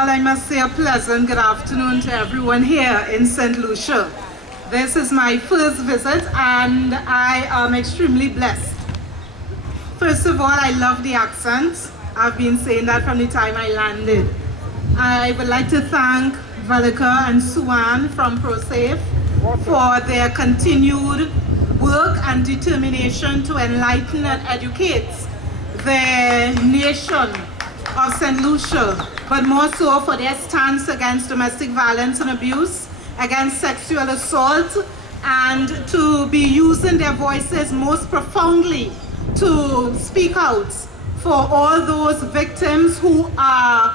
Well, I must say a pleasant good afternoon to everyone here in St. Lucia. This is my first visit and I am extremely blessed. First of all, I love the accent. I've been saying that from the time I landed. I would like to thank Valika and Suwan from ProSafe for their continued work and determination to enlighten and educate the nation of St. Lucia, but more so for their stance against domestic violence and abuse, against sexual assault, and to be using their voices most profoundly to speak out for all those victims who are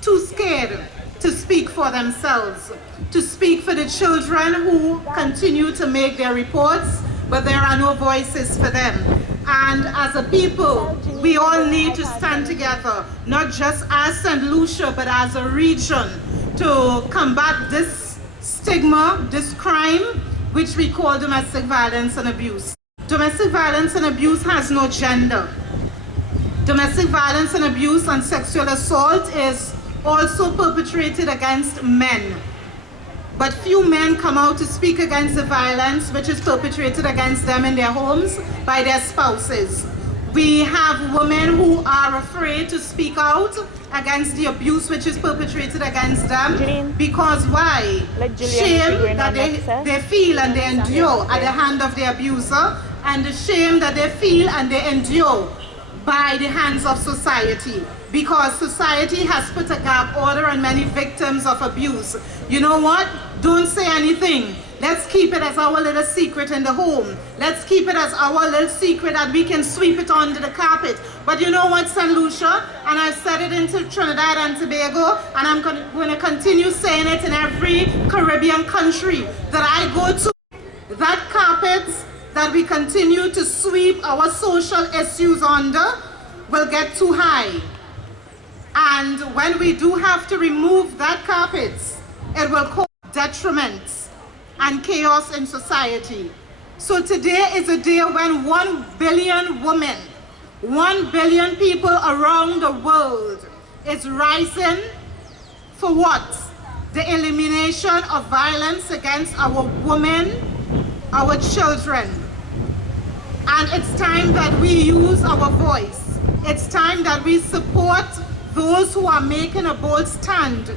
too scared to speak for themselves, to speak for the children who continue to make their reports, but there are no voices for them. And as a people, we all need to stand together, not just as St. Lucia, but as a region, to combat this stigma, this crime, which we call domestic violence and abuse. Domestic violence and abuse has no gender. Domestic violence and abuse and sexual assault is also perpetrated against men. But few men come out to speak against the violence which is perpetrated against them in their homes by their spouses. We have women who are afraid to speak out against the abuse which is perpetrated against them. Because why? Shame that they feel and they endure at the hand of the abuser, and the shame that they feel and they endure by the hands of society, because society has put a gap order on many victims of abuse. You know what? Don't say anything. Let's keep it as our little secret in the home. Let's keep it as our little secret that we can sweep it under the carpet. But you know what, St. Lucia, and I've said it into Trinidad and Tobago, and I'm going to continue saying it in every Caribbean country that I go to, that carpet that we continue to sweep our social issues under will get too high. And when we do have to remove that carpet, it will cause detriment and chaos in society. So today is a day when 1 billion women, 1 billion people around the world is rising for what? The elimination of violence against our women, our children. And it's time that we use our voice. It's time that we support those who are making a bold stand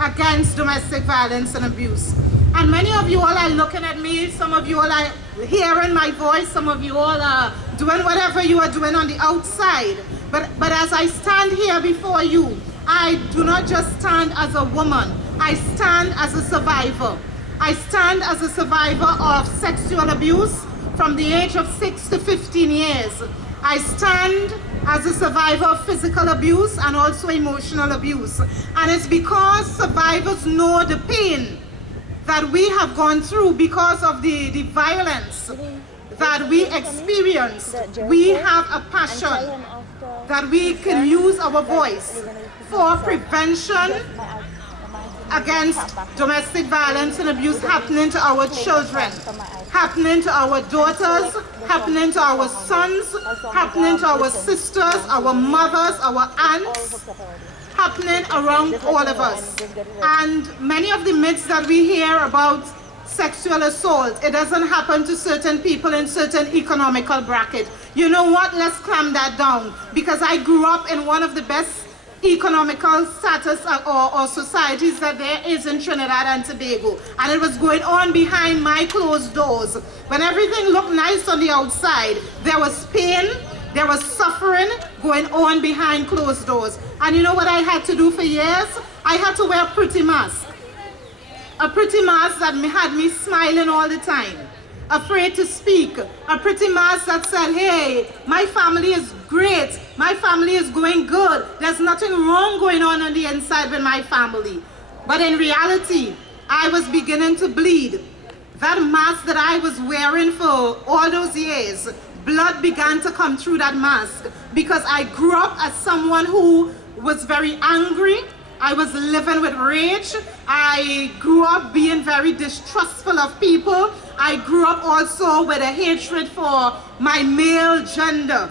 against domestic violence and abuse. And many of you all are looking at me, some of you all are hearing my voice, some of you all are doing whatever you are doing on the outside. But as I stand here before you, I do not just stand as a woman, I stand as a survivor. I stand as a survivor of sexual abuse from the age of 6 to 15 years. I stand as a survivor of physical abuse and also emotional abuse. And it's because survivors know the pain that we have gone through because of the violence that we experienced. We have a passion that we can use our voice for prevention against domestic violence and abuse happening to our children, happening to our daughters, happening to our sons, happening to our sisters, our mothers, our aunts, happening around all of us. And many of the myths that we hear about sexual assault, it doesn't happen to certain people in certain economical bracket. You know what? Let's clamp that down, because I grew up in one of the best economical status or societies that there is in Trinidad and Tobago, and it was going on behind my closed doors. When everything looked nice on the outside, there was pain, there was suffering going on behind closed doors. And you know what I had to do for years? I had to wear a pretty mask. A pretty mask that had me smiling all the time, afraid to speak. A pretty mask that said, hey, my family is great, my family is going good, there's nothing wrong going on the inside with my family. But in reality, I was beginning to bleed. That mask that I was wearing for all those years, blood began to come through that mask, because I grew up as someone who was very angry. I was living with rage. I grew up being very distrustful of people. I grew up also with a hatred for my male gender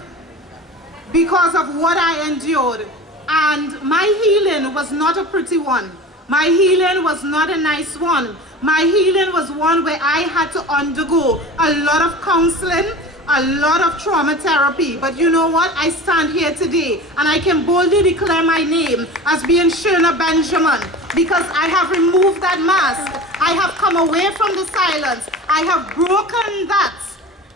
because of what I endured And my healing was not a pretty one. My healing was not a nice one. My healing was one where I had to undergo a lot of counseling, a lot of trauma therapy. But you know what? I stand here today and I can boldly declare my name as being Shirna Benjamin, because I have removed that mask. I have come away from the silence. I have broken that.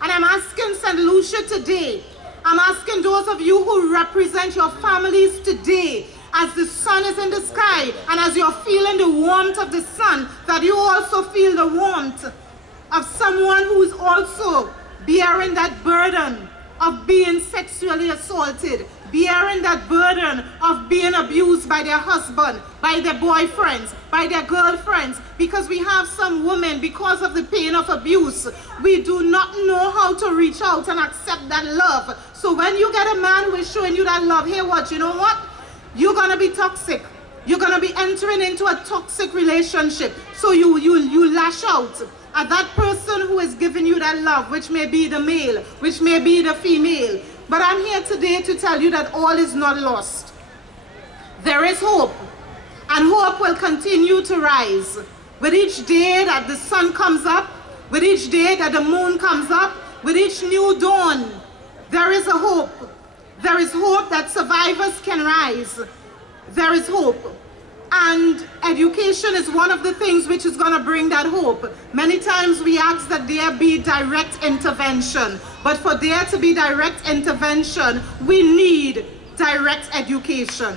And I'm asking St. Lucia today, I'm asking those of you who represent your families today, as the sun is in the sky and as you're feeling the warmth of the sun, that you also feel the warmth of someone who is also bearing that burden of being sexually assaulted, bearing that burden of being abused by their husband, by their boyfriends, by their girlfriends, because we have some women, because of the pain of abuse, we do not know how to reach out and accept that love. So when you get a man who is showing you that love, hey, what, you know what? You're gonna be toxic. You're gonna be entering into a toxic relationship. So you lash out at that person who is giving you that love, which may be the male, which may be the female. But I'm here today to tell you that all is not lost. There is hope, and hope will continue to rise. With each day that the sun comes up, with each day that the moon comes up, with each new dawn, there is a hope. There is hope that survivors can rise. There is hope. And education is one of the things which is going to bring that hope. Many times we ask that there be direct intervention. But for there to be direct intervention, we need direct education.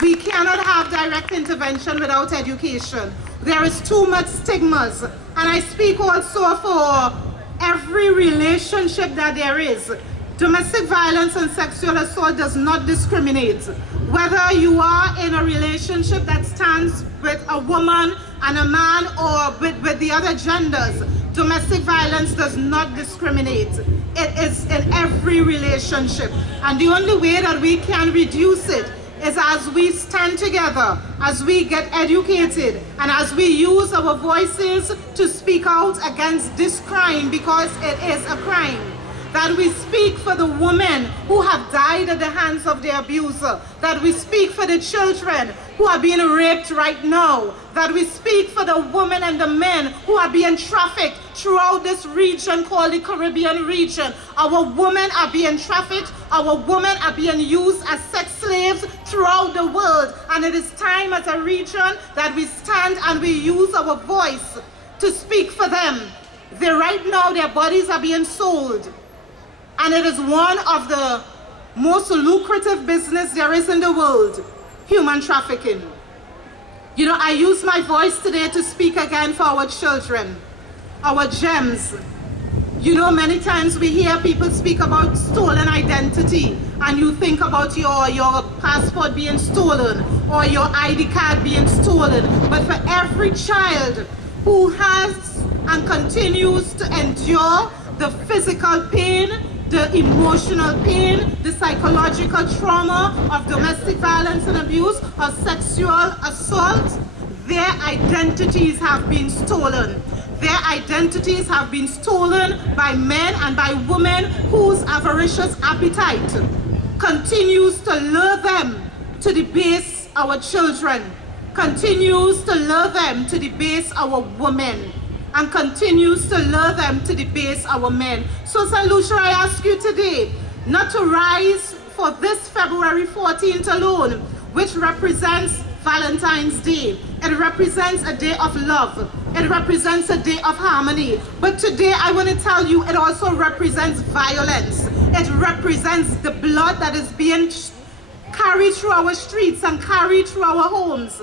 We cannot have direct intervention without education. There is too much stigmas. And I speak also for every relationship that there is. Domestic violence and sexual assault does not discriminate. Whether you are in a relationship that stands with a woman and a man or with the other genders, domestic violence does not discriminate. It is in every relationship. And the only way that we can reduce it is as we stand together, as we get educated, and as we use our voices to speak out against this crime, because it is a crime. That we speak for the women who have died at the hands of their abuser, that we speak for the children who are being raped right now, that we speak for the women and the men who are being trafficked throughout this region called the Caribbean region. Our women are being trafficked, our women are being used as sex slaves throughout the world, and it is time as a region that we stand and we use our voice to speak for them. Right now their bodies are being sold. And it is one of the most lucrative business there is in the world, human trafficking. You know, I use my voice today to speak again for our children, our gems. You know, many times we hear people speak about stolen identity, and you think about your passport being stolen or your ID card being stolen. But for every child who has and continues to endure the physical pain, the emotional pain, the psychological trauma of domestic violence and abuse, or sexual assault, their identities have been stolen. Their identities have been stolen by men and by women whose avaricious appetite continues to lure them to debase our children, continues to lure them to debase our women, and continues to lure them to debase our men. So St. Lucia, I ask you today not to rise for this February 14th alone, which represents Valentine's Day. It represents a day of love. It represents a day of harmony. But today I want to tell you, it also represents violence. It represents the blood that is being carried through our streets and carried through our homes.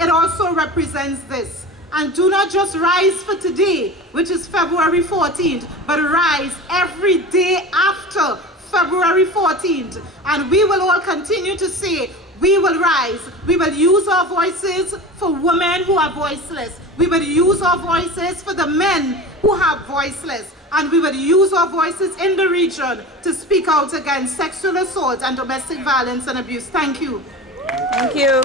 It also represents this. And do not just rise for today, which is February 14th, but rise every day after February 14th. And we will all continue to say, we will rise. We will use our voices for women who are voiceless. We will use our voices for the men who are voiceless. And we will use our voices in the region to speak out against sexual assault and domestic violence and abuse. Thank you. Thank you.